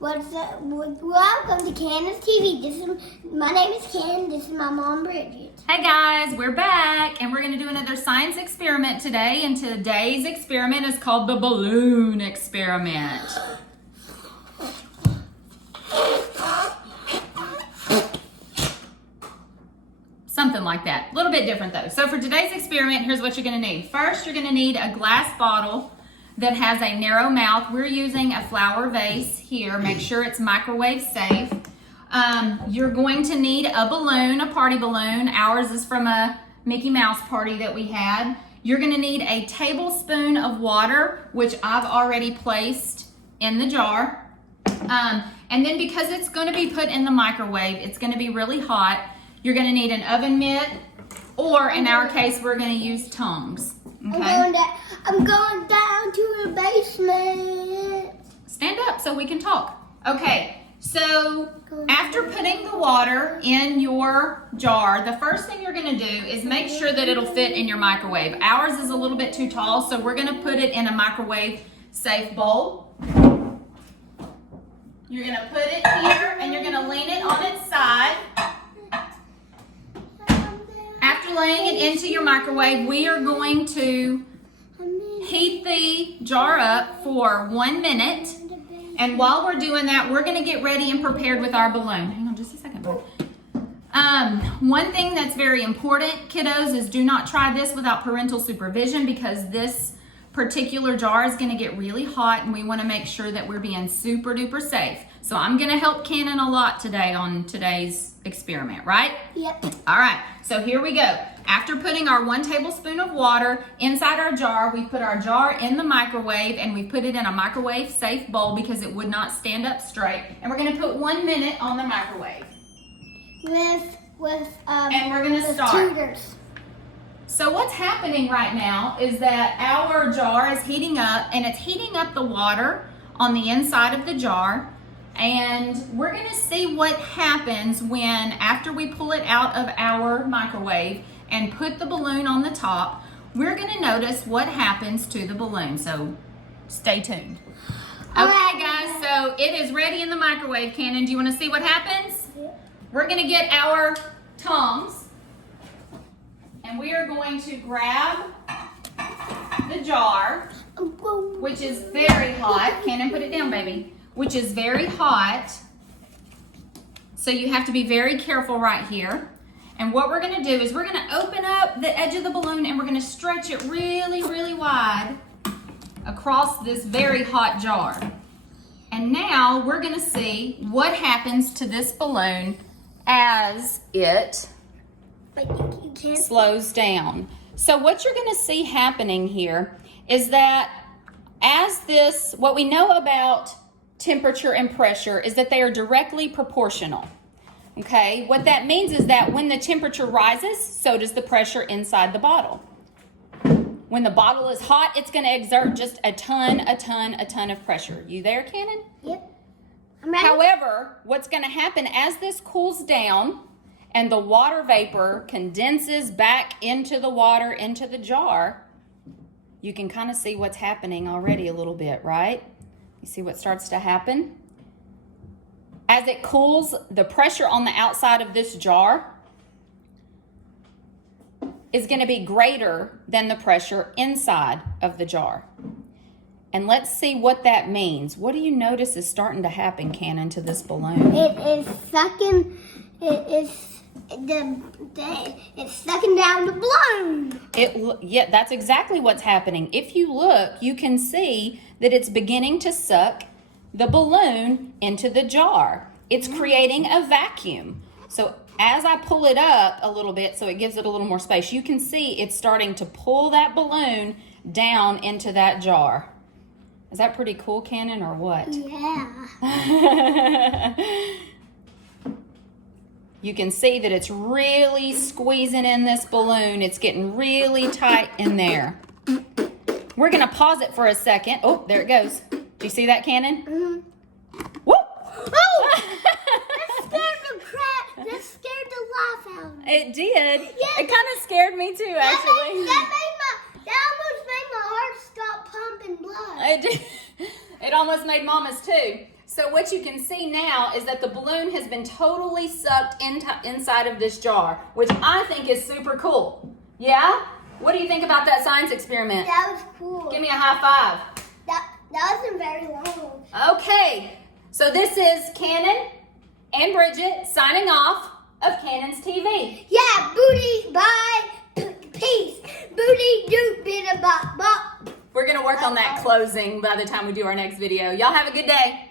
What's up? Welcome to Candace TV. My name is Ken. This is my mom, Bridget. Hey guys, we're back and we're going to do another science experiment today. And today's experiment is called the balloon experiment. Something like that. A little bit different though. So for today's experiment, here's what you're going to need. First, you're going to need a glass bottle that has a narrow mouth. We're using a flower vase here. Make sure it's microwave safe. You're going to need a balloon, a party balloon. Ours is from a Mickey Mouse party that we had. You're going to need a tablespoon of water, which I've already placed in the jar. And then because it's going to be put in the microwave, it's going to be really hot. You're going to need an oven mitt, or in our case, we're going to use tongs. Okay? I'm going down to the basement. Stand up so we can talk. Okay, so after putting the water in your jar, the first thing you're going to do is make sure that it'll fit in your microwave. Ours is a little bit too tall, so we're going to put it in a microwave safe bowl. You're going to put it here and you're going to lean it on its side. After laying it into your microwave, we are going to heat the jar up for 1 minute. And while we're doing that, we're going to get ready and prepared with our balloon. Hang on just a second, bud. One thing that's very important, kiddos, is do not try this without parental supervision, because this particular jar is going to get really hot and we want to make sure that we're being super duper safe. So I'm going to help Cannon a lot today on today's experiment, right? Yep. All right, so here we go. After putting our 1 tablespoon of water inside our jar, we put our jar in the microwave and we put it in a microwave safe bowl because it would not stand up straight. And we're going to put 1 minute on the microwave. And we're going to start. Tutors. So what's happening right now is that our jar is heating up, and it's heating up the water on the inside of the jar. And we're going to see what happens when, after we pull it out of our microwave and put the balloon on the top, we're going to notice what happens to the balloon. So stay tuned. Okay, guys, so it is ready in the microwave. Cannon, do you want to see what happens? Yeah. We're going to get our tongs, and we are going to grab the jar, which is very hot. Cannon, put it down, baby. Which is very hot. So you have to be very careful right here. And what we're going to do is we're going to open up the edge of the balloon and we're going to stretch it really, really wide across this very hot jar. And now we're going to see what happens to this balloon as it slows down. So what you're going to see happening here is that what we know about temperature and pressure is that they are directly proportional. Okay, what that means is that when the temperature rises, so does the pressure inside the bottle. When the bottle is hot, it's going to exert just a ton of pressure. You there, Cannon? Yep. I'm ready. However, what's going to happen as this cools down and the water vapor condenses back into the water, into the jar, you can kind of see what's happening already a little bit, right? You see what starts to happen? As it cools, the pressure on the outside of this jar is going to be greater than the pressure inside of the jar. And let's see what that means. What do you notice is starting to happen, Cannon, to this balloon? It's sucking down the balloon. Yeah, that's exactly what's happening. If you look, you can see that it's beginning to suck the balloon into the jar. It's creating a vacuum. So as I pull it up a little bit so it gives it a little more space, you can see it's starting to pull that balloon down into that jar. Is that pretty cool, Cannon, or what? Yeah. You can see that it's really squeezing in this balloon. It's getting really tight in there. We're going to pause it for a second. Oh, there it goes. Do you see that, Cannon? Mm-hmm. Whoop! Oh! That scared the life out of me. It did. Yeah, it kind of scared me too, actually. That almost made my heart stop pumping blood. It did. It almost made Mama's too. So what you can see now is that the balloon has been totally sucked inside of this jar, which I think is super cool. Yeah? What do you think about that science experiment? That was cool. Give me a high five. That wasn't very long. Okay, so this is Cannon and Bridget signing off of Cannon's TV. Yeah, booty, bye, peace. Booty, doot, bit, bop, bop. We're going to work on that closing by the time we do our next video. Y'all have a good day.